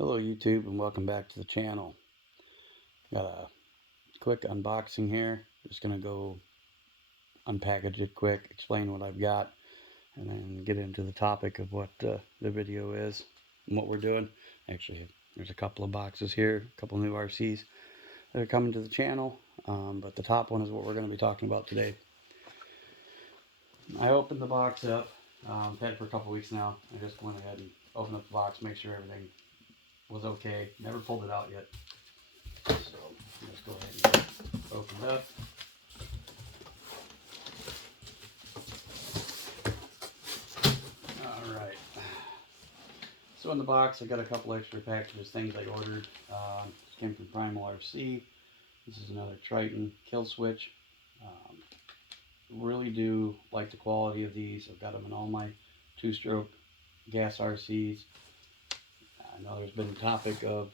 Hello YouTube and welcome back to the channel. Got a quick unboxing here. Just gonna go unpackage it quick, explain what I've got, and then get into the topic of what the video is and what we're doing. Actually, there's a couple of boxes here, a couple new RCs that are coming to the channel, but the top one is what we're going to be talking about today. I opened the box up. I've had it for a couple weeks now. I just went ahead and opened up the box, make sure everything was okay. Never pulled it out yet. So let's go ahead and open it up. Alright. So in the box I got a couple extra packages, things I ordered. This came from Primal RC. This is another Triton kill switch. Really do like the quality of these. I've got them in all my two-stroke gas RCs. I know there's been a topic of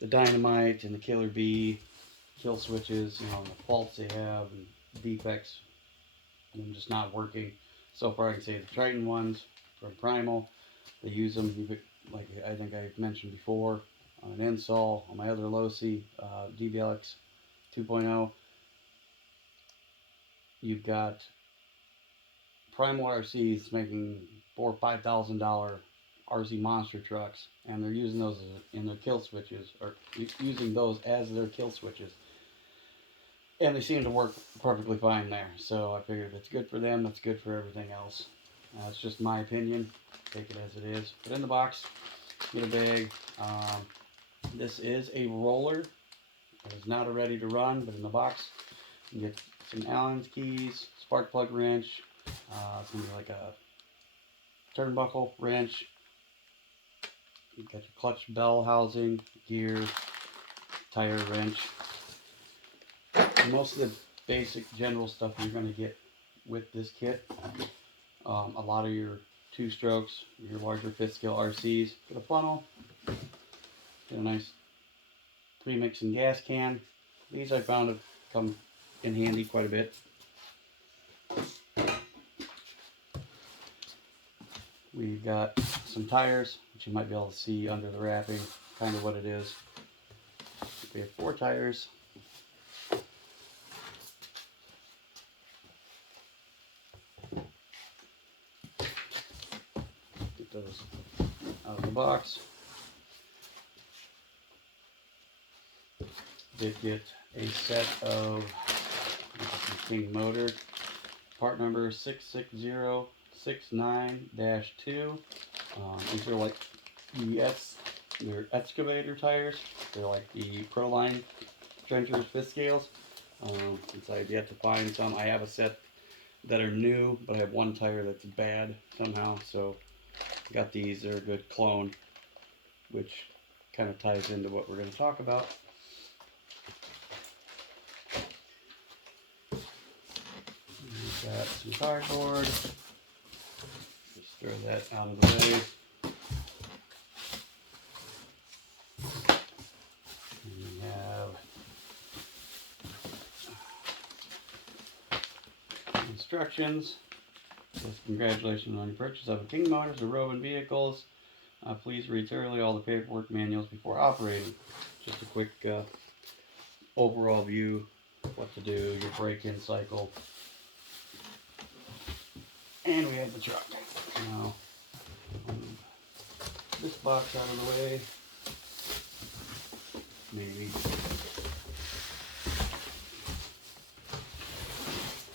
the Dynamite and the Killer Bee kill switches, and the faults they have and defects and them just not working. So far I can say the Triton ones from Primal, they use them, like I think I've mentioned before, on an install on my other Losi DBLX 2.0. You've got Primal RCs making $4,000 or $5,000 RC monster trucks, and they're using those in their kill switches, or using those as their kill switches, and they seem to work perfectly fine there. So I figured if it's good for them, that's good for everything else. It's just my opinion. Take it as it is. Put in the box, get a bag. This is a roller. It is not a ready to run, but in the box you get some Allen's keys, spark plug wrench, it's going to be like a turnbuckle wrench. You've got your clutch bell housing, gear, tire wrench. Most of the basic general stuff you're going to get with this kit. A lot of your two strokes, your larger fifth scale RCs. Get a funnel, get a nice pre-mixing gas can. These I found have come in handy quite a bit. We've got some tires, which you might be able to see under the wrapping, kind of what it is. We have 4 tires. Get those out of the box. Did get a set of King motor, part number 66069-2. These are like they're excavator tires. They're like the Proline trenchers, fifth scales. Since I've yet to find some, I have a set that are new, but I have one tire that's bad somehow. So got these. They're a good clone, which kind of ties into what we're going to talk about. We've got some cardboard. Just throw that out of the way. And we have instructions. It says, congratulations on your purchase of a King Motors or Rowan vehicles. Please read thoroughly all the paperwork manuals before operating. Just a quick overall view of what to do, your break-in cycle. And we have the truck. Now, this box out of the way. Maybe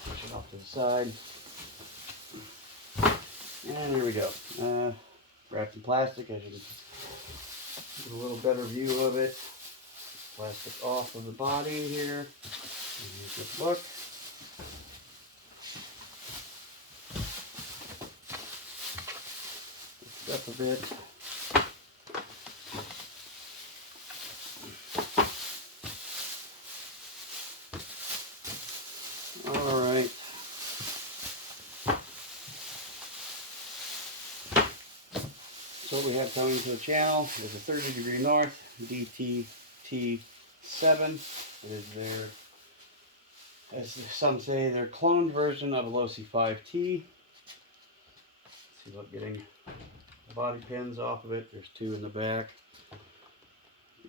push it off to the side. And here we go. Wrapped in plastic, as you can get a little better view of it. Plastic off of the body here. And here's the book. Up a bit. All right. So what we have coming to the channel is a 30 degree north DTT7. It is their, as some say, their cloned version of a Losi 5T. Let's see about getting the body pins off of it. There's 2 in the back.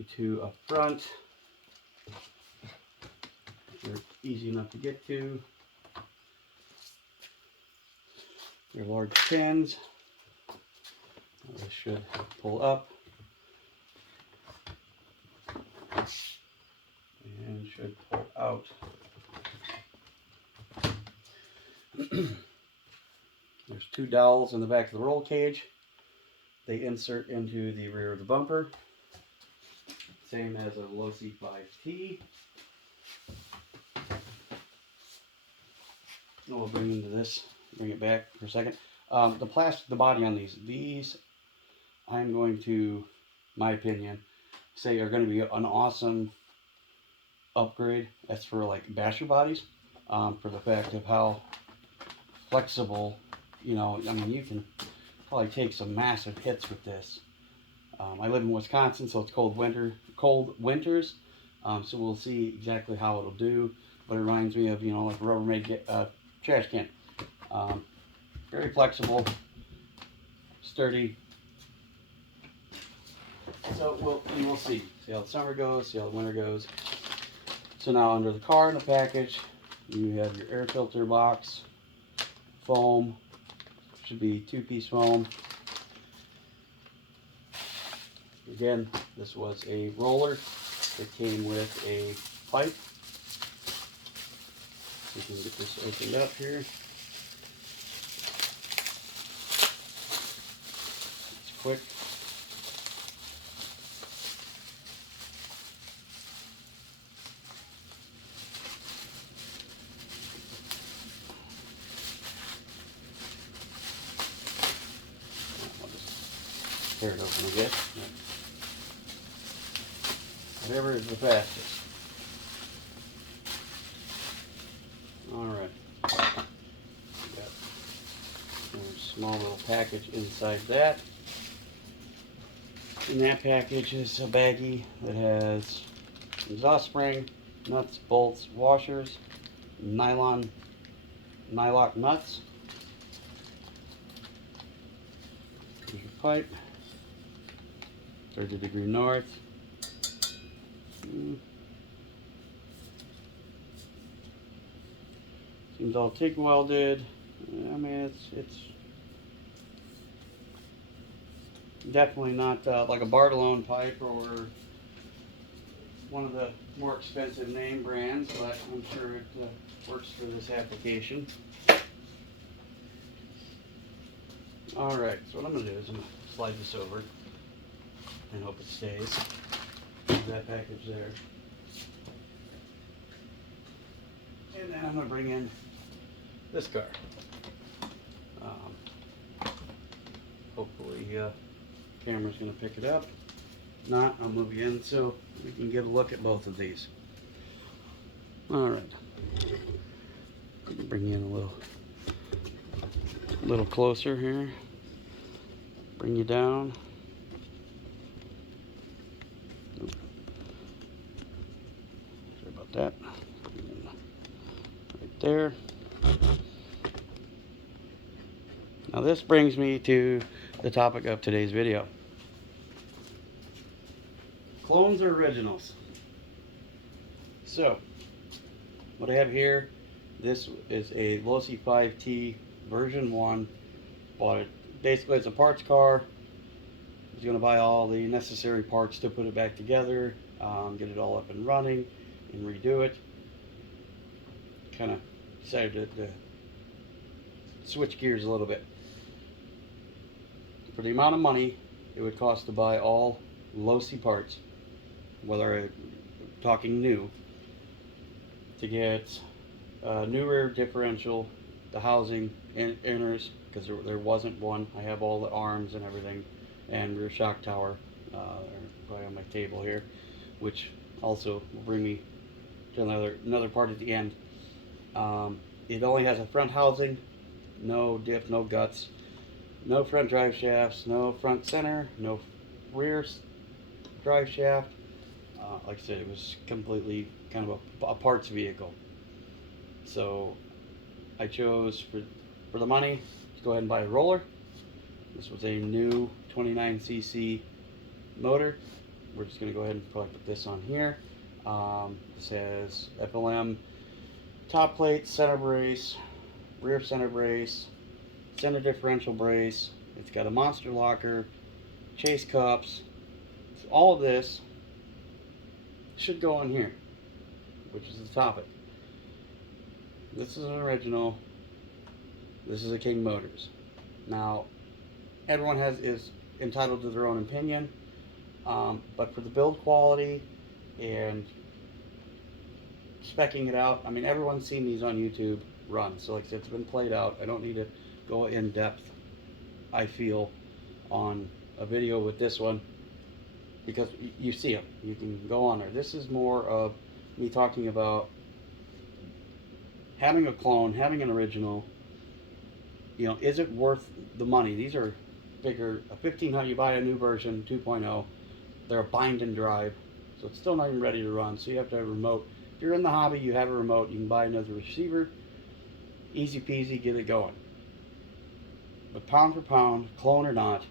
The two up front, they're easy enough to get to. They're large pins. This should pull up and should pull out. There's two dowels in the back of the roll cage. They insert into the rear of the bumper. Same as a Losi 5T. And we'll bring it back for a second. The body on these I'm going to, my opinion, say are going to be an awesome upgrade. That's for like basher bodies, for the fact of how flexible, you know, I mean, you can probably take some massive hits with this. I live in Wisconsin, so it's cold winters, so we'll see exactly how it'll do, but it reminds me of, you know, like a Rubbermaid trash can. Very flexible, sturdy. So we'll see how the summer goes, see how the winter goes. So now under the car in the package, you have your air filter box, foam, should be 2-piece foam. Again, this was a roller that came with a pipe. So we can get this opened up here. It's quick. I'll just tear it open a bit. Whatever is the fastest. Alright. Got a small little package inside that. In that package is a baggie that has exhaust spring, nuts, bolts, washers, nylock nuts. Here's your pipe. 30° north. Seems all TIG welded. I mean, it's definitely not like a Bartolone pipe or one of the more expensive name brands, but I'm sure it works for this application. Alright, so what I'm going to do is I'm going to slide this over and hope it stays. That package there. And then I'm going to bring in this car. Hopefully camera's going to pick it up. If not, I'll move you in so we can get a look at both of these. Alright. Bring you in a little closer here. Bring you down. Sorry about that. Right there. Now this brings me to the topic of today's video. Clones or originals? So, what I have here, this is a Losi 5T version 1. Bought it. Basically, it's a parts car. I was going to buy all the necessary parts to put it back together, get it all up and running, and redo it. Kind of decided to switch gears a little bit. For the amount of money it would cost to buy all Losi parts, whether I'm talking new, to get a new rear differential, the housing inners, because there wasn't one. I have all the arms and everything, and rear shock tower, probably on my table here, which also will bring me to another part at the end. It only has a front housing, no diff, no guts, no front drive shafts, no front center, no rear drive shaft. Like I said, it was completely kind of a parts vehicle. So I chose for the money to go ahead and buy a roller. This was a new 29cc motor. we're just going to go ahead and probably put this on here. This has FLM top plate, center brace, rear center brace, center differential brace. It's got a monster locker, chase cups. So all of this should go in here, which is the topic. This is an original. This is a King Motors. Now, everyone is entitled to their own opinion, but for the build quality and specking it out, I mean, everyone's seen these on YouTube run, so like I said, it's been played out. I don't need to go in depth, I feel, on a video with this one, because you see them. You can go on there. This is more of me talking about having a clone, having an original. You know, is it worth the money? These are bigger. A 1500, you buy a new version 2.0, they're a bind and drive, so it's still not even ready to run. So you have to have a remote. If you're in the hobby, you have a remote. You can buy another receiver. Easy peasy, get it going. But pound for pound, clone or not,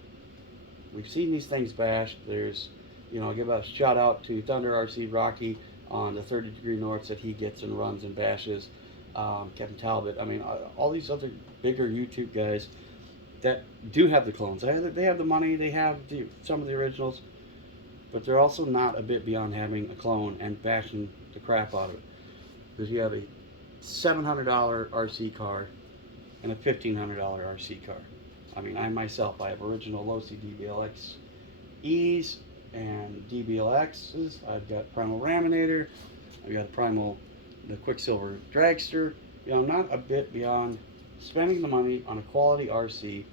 we've seen these things bashed. There's, you know, I'll give a shout out to Thunder RC Rocky on the 30 Degree Norths that he gets and runs and bashes. Kevin Talbot. I mean, all these other bigger YouTube guys that do have the clones. They have the money. They have some of the originals, but they're also not a bit beyond having a clone and bashing the crap out of it. Because you have a $700 RC car and a $1,500 RC car. I mean, I myself, I have original Losi DBLX E's and DBLX's. I've got Primal Raminator. I've got the Quicksilver Dragster. You know, I'm not a bit beyond spending the money on a quality RC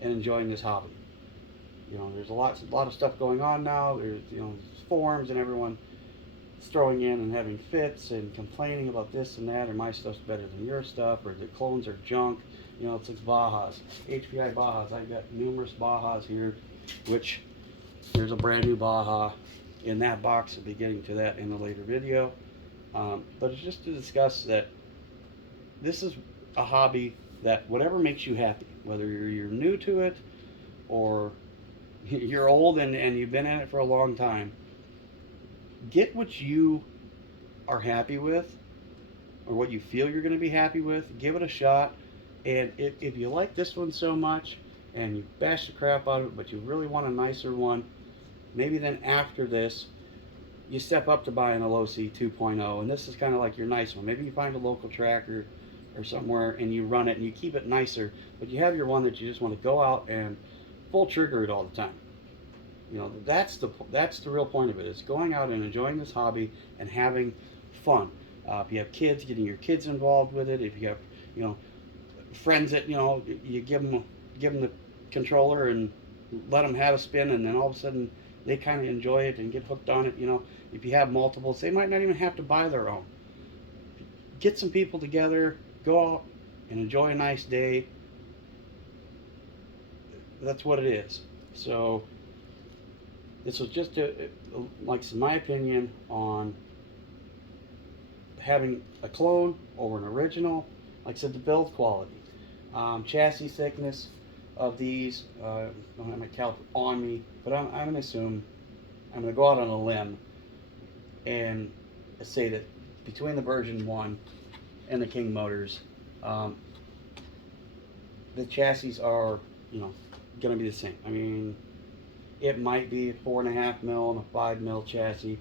and enjoying this hobby. You know, there's a lot of stuff going on now. There's, you know, forums and everyone throwing in and having fits and complaining about this and that, or my stuff's better than your stuff, or the clones are junk. You know, it's like Bajas, HPI Bajas. I've got numerous Bajas here, which there's a brand new Baja in that box. I'll be getting to that in a later video. But it's just to discuss that this is a hobby that whatever makes you happy, whether you're new to it or you're old and you've been in it for a long time, get what you are happy with or what you feel you're going to be happy with. Give it a shot. And if you like this one so much and you bash the crap out of it, but you really want a nicer one, maybe then after this, you step up to buying a Losi 2.0, and this is kind of like your nice one. Maybe you find a local tracker or somewhere and you run it and you keep it nicer, but you have your one that you just want to go out and full trigger it all the time. You know, that's the real point of it, is going out and enjoying this hobby and having fun. If you have kids, getting your kids involved with it. If you have, you know, friends that, you know, you give them the controller and let them have a spin, and then all of a sudden they kind of enjoy it and get hooked on it. You know, if you have multiples, they might not even have to buy their own. Get some people together, go out and enjoy a nice day. That's what it is. So this was just like my opinion on having a clone over an original. Like I said, the build quality, chassis thickness of these. I don't have my caliper on me, but I'm going to assume, I'm going to go out on a limb and say that between the version 1 and the King Motors, the chassis are, you know, going to be the same. I mean, it might be a 4.5 mil and a 5 mil chassis,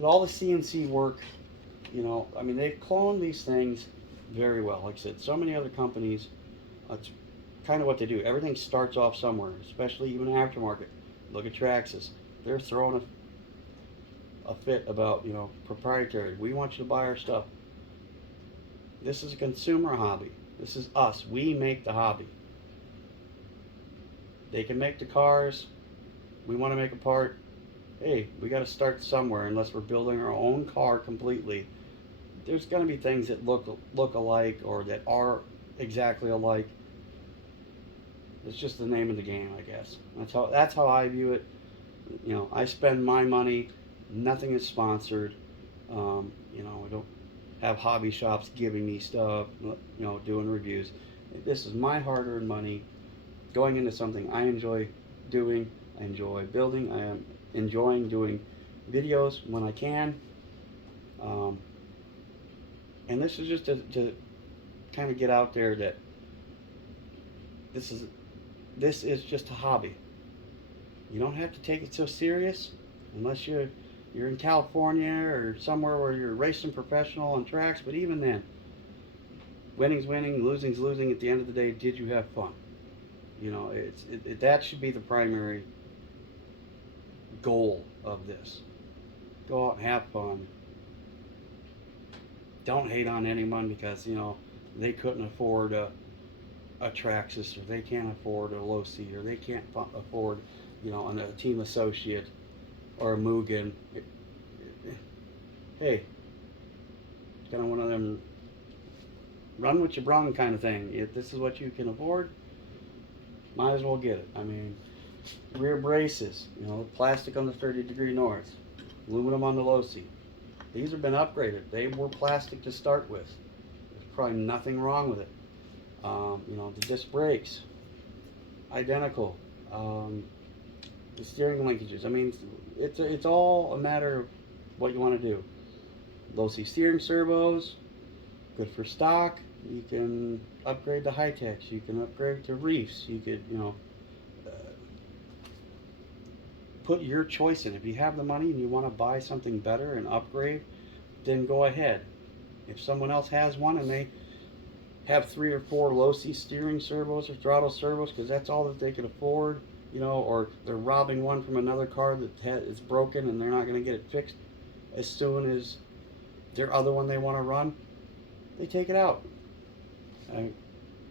but all the CNC work, you know, I mean, they've cloned these things very well. Like I said, so many other companies, it's kind of what they do. Everything starts off somewhere, especially even aftermarket. Look at Traxxas. They're throwing a fit about, you know, proprietary. We want you to buy our stuff. This is a consumer hobby. This is us. We make the hobby. They can make the cars. We want to make a part. Hey, we got to start somewhere. Unless we're building our own car completely, there's going to be things that look alike or that are exactly alike. It's just the name of the game, I guess. That's how I view it. You know, I spend my money. Nothing is sponsored. You know, we don't have hobby shops giving me stuff. You know, doing reviews. This is my hard-earned money going into something I enjoy doing. I enjoy building. I enjoying doing videos when I can. Um, and this is just to kind of get out there that this is just a hobby. You don't have to take it so serious unless you're in California or somewhere where you're racing professional on tracks. But even then, winning's winning, losing's losing. At the end of the day, did you have fun? You know, that should be the primary goal of this. Go out and have fun. Don't hate on anyone because they couldn't afford a Traxxas, or they can't afford a Losi, or they can't afford a team associate or a Mugen. Hey, it's kind of one of them run what you brung kind of thing. If this is what you can afford, might as well get it. I mean, rear braces, plastic on the 30° north, aluminum on the Losi. These have been upgraded. They were plastic to start with. There's probably nothing wrong with it. The disc brakes, identical. The steering linkages. I mean, it's all a matter of what you want to do. Losi steering servos, good for stock. You can upgrade to high-techs. You can upgrade to reefs. You could, put your choice in. If you have the money and you want to buy something better and upgrade, then go ahead. If someone else has one and they have 3 or 4 Losi steering servos or throttle servos because that's all that they can afford, or they're robbing one from another car that is broken and they're not going to get it fixed as soon as their other one they want to run, they take it out.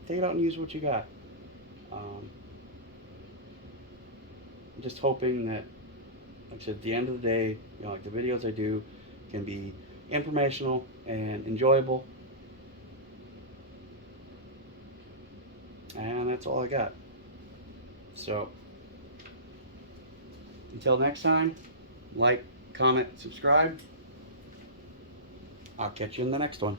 Take it out and use what you got. I'm just hoping that, like I said, at the end of the day, like the videos I do can be informational and enjoyable. And that's all I got. So, until next time, like, comment, subscribe. I'll catch you in the next one.